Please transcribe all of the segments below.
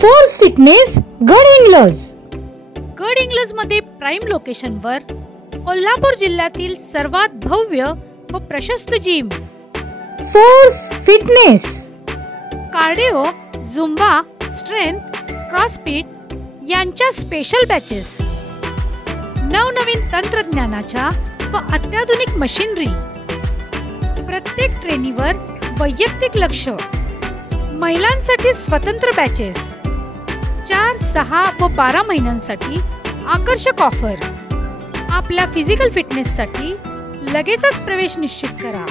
Force fitness Gadhinglaj. गडहिंग्लजमध्ये prime लोकेशनवर कोल्हापूर जिल्ह्यातील सर्वात भव्य व प्रशस्त gym force fitness. Cardio, Zumba, strength, CrossFit यांच्या स्पेशल बॅचेस, नवनवीन तंत्रज्ञानाच्या व अत्याधुनिक मशीनरी, प्रत्येक ट्रेनीवर वैयक्तिक लक्ष, महिलांसाठी स्वतंत्र बॅचेस, 4, 6 व 12 महिन्यांसाठी आकर्षक ऑफर. आपल्या फिजिकल फिटनेससाठी लगेचच प्रवेश निश्चित करा.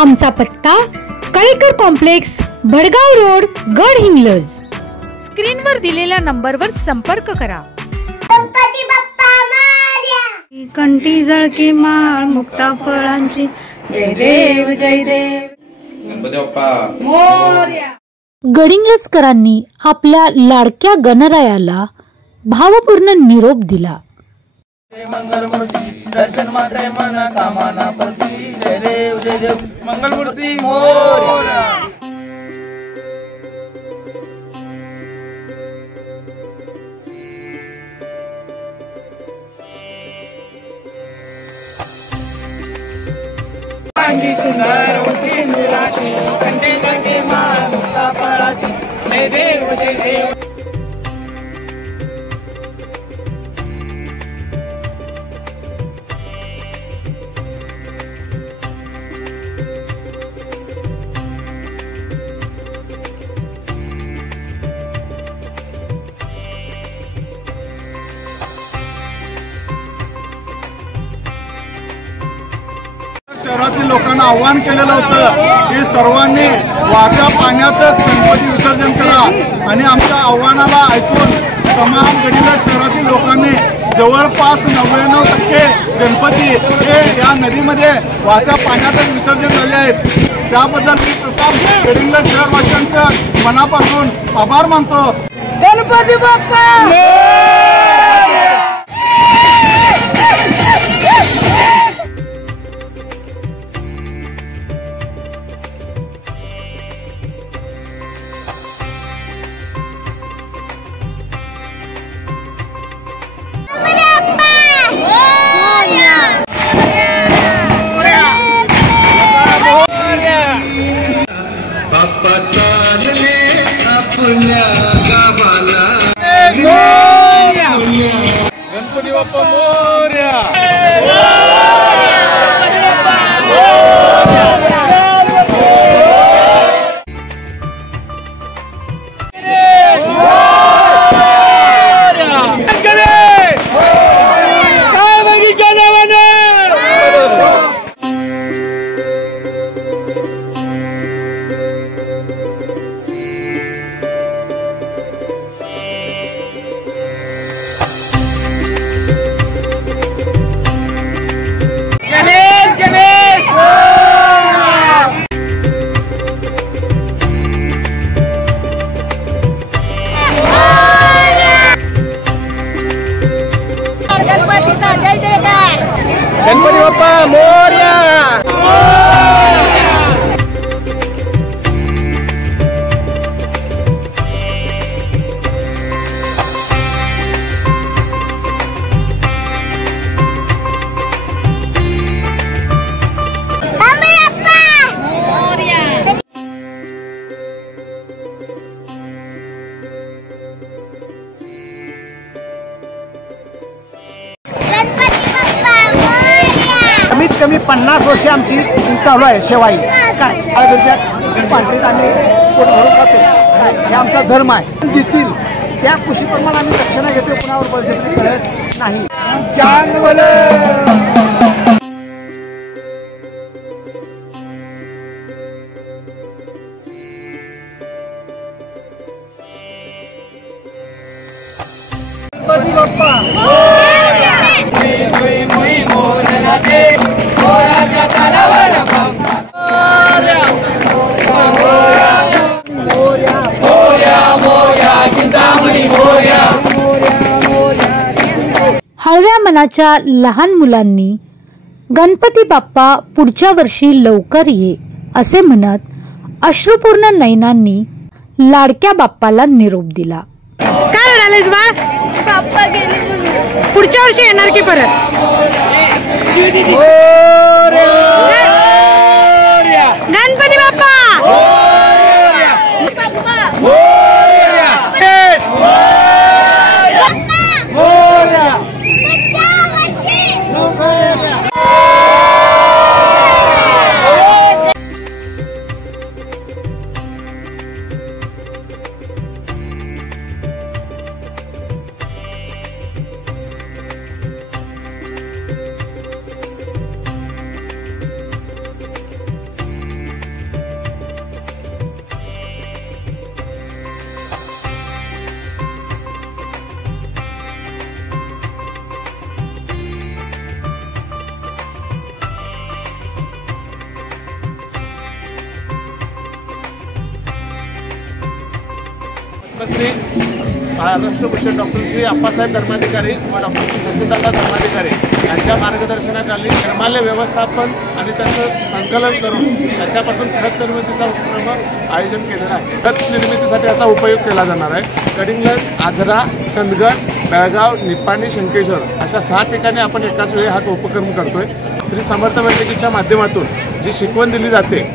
आमचा पत्ता कळेकर कॉम्प्लेक्स, भडगाव रोड, गडहिंग्लज. स्क्रीनवर दिलेल्या नंबरवर संपर्क करा. कंठी जळकी माळ मुक्ता फळांची, जय देव जय देव गणपती बाप्पा मोरया. गडहिंग्लजकरांनी आपल्या लाडक्या गणरायाला भावपूर्ण निरोप दिला. मंगलमूर्ती दर्शन मात्रे मना कामना प्रती, जय देव मंगलमूर्ती मोरया. सुंदर उठी सिंदुराची, कंठी जळकी माळ मुक्ता फळाची, जय देव जय देव. शहरातील लोकांना आव्हान केलेलं होतं की सर्वांनी वाहत्या पाण्यातच गणपती विसर्जन करा, आणि आमच्या आव्हानाला ऐकून तमाम गडहिंग्लज शहरातील लोकांनी जवळपास 99% गणपती हे या नदीमध्ये वाहत्या पाण्यातच विसर्जन झाले आहेत. त्याबद्दल मी प्रथम गडहिंग्लज शहरवासियांचं मनापासून आभार मानतो. गणपती बाप्पा. बाप्पा चालले आपल्या गावाला, गणपती बाप्पा मोरया. गणपती बाप्पा मोरया. कमीत कमी 50 वर्षे आमची चालू आहे सेवाई. काय पांढरीत आम्ही पोट भरून खातो, हे आमचा धर्म आहे. देतील त्या कृषीप्रमाणे आम्ही दक्षिणा घेतो, कुणावर बळजबरी कळत नाही. गणपती बाप्पा हळव्या मनाच्या लहान मुलांनी गणपती बाप्पा पुढच्या वर्षी लवकर ये असे म्हणत अश्रुपूर्ण नयनांनी लाडक्या बाप्पाला निरोप दिला। काय म्हणालेस बाळ? बाप्पा गेले म्हणून। पुढच्या वर्षी येणार की परत? गणपती बाप्पा महाराष्ट्र भूषण डॉक्टर श्री अप्पासाहेब धर्माधिकारी व डॉक्टर श्री सचिनदादा धर्माधिकारी यांच्या मार्गदर्शनाखाली निर्माल्य व्यवस्थापन आणि त्याचं संकलन करून त्याच्यापासून खत निर्मितीचा उपक्रम आयोजन केलेला आहे। खत निर्मितीसाठी याचा उपयोग केला जाणार आहे। कडिंगलज, आजरा, चंदगड, बेळगाव, निपाणी, शंकेश्वर अशा 6 ठिकाणी आपण एकाच वेळी हा उपक्रम करतोय। श्री समर्थ वैद्यकीच्या माध्यमातून जी शिकवण दिली जाते,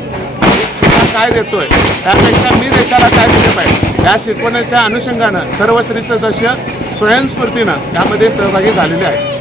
काय देतोय त्यापेक्षा मी देशाला काय दिले पाहिजे या शिकवण्याच्या अनुषंगानं सर्व श्री सदस्य स्वयंस्फूर्तीनं यामध्ये सहभागी झालेले आहेत।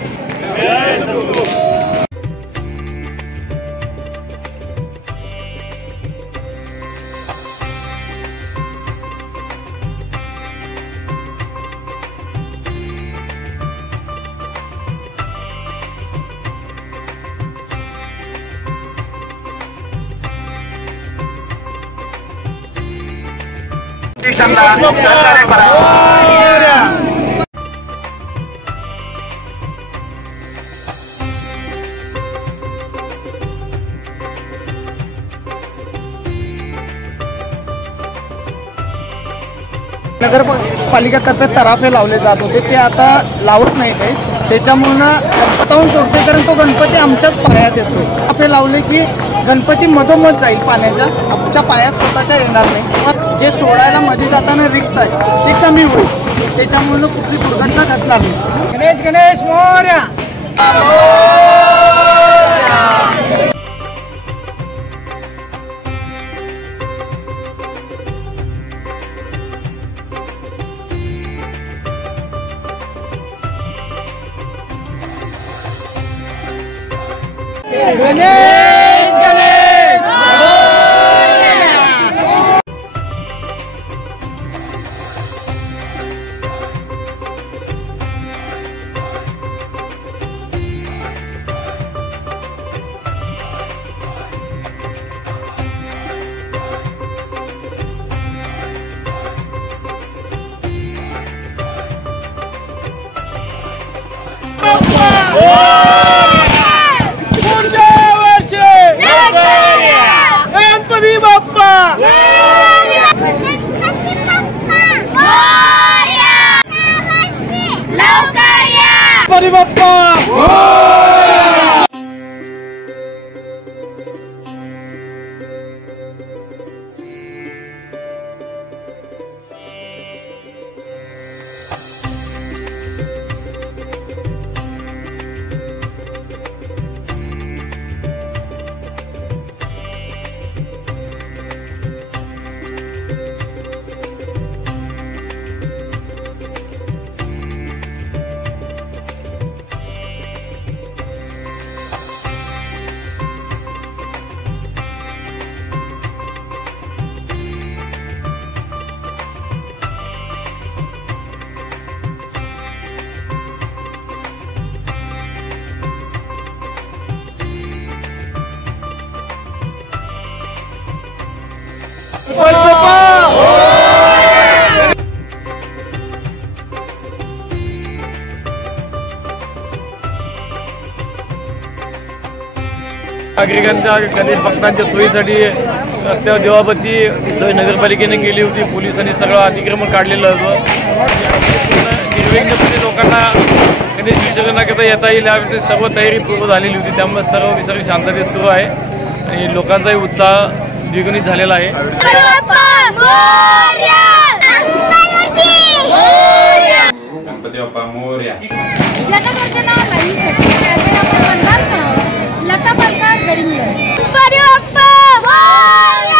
नगरपालिकेतर्फे तराफे लावले जात होते ते आता लावत नाहीत आहे। त्याच्यामुळं गणपताहून सोडते, कारण तो गणपती आमच्याच पायात येतो। तराफे लावले की गणपती मधोमध जाईल, पाण्याच्या आमच्या पायात स्वतःच्या येणार नाही। जे सोडायला मध्ये जाताना रिस्क आहे ते कमी होईल, त्याच्यामुळं कुठली दुर्घटना घडणार नाही। गणेश गणेश मोरया। गणेश गणेश गणपती बाप्पा गणपती बाप्पा। नागरिकांच्या गणेश भक्तांच्या सोयीसाठी रस्त्यावर देवाबत्ती सोय नगरपालिकेने केली होती। पोलिसांनी सगळं अतिक्रमण काढलेलं होतं। निर्विघ्नपणे लोकांना गणेश विसर्जनाकरता येता येईल यासाठी सर्व तयारी पूर्व झालेली होती। त्यामुळे सर्व विसर्जन शांततेत सुरू आहे आणि लोकांचाही उत्साह द्विगुणित झालेला आहे। गणपती बाप्पा मोरया. जनगर्जना लाईव्ह साठी आपण मंदार लता पालकर गडिंग. गणपती बाप्पा मोरया.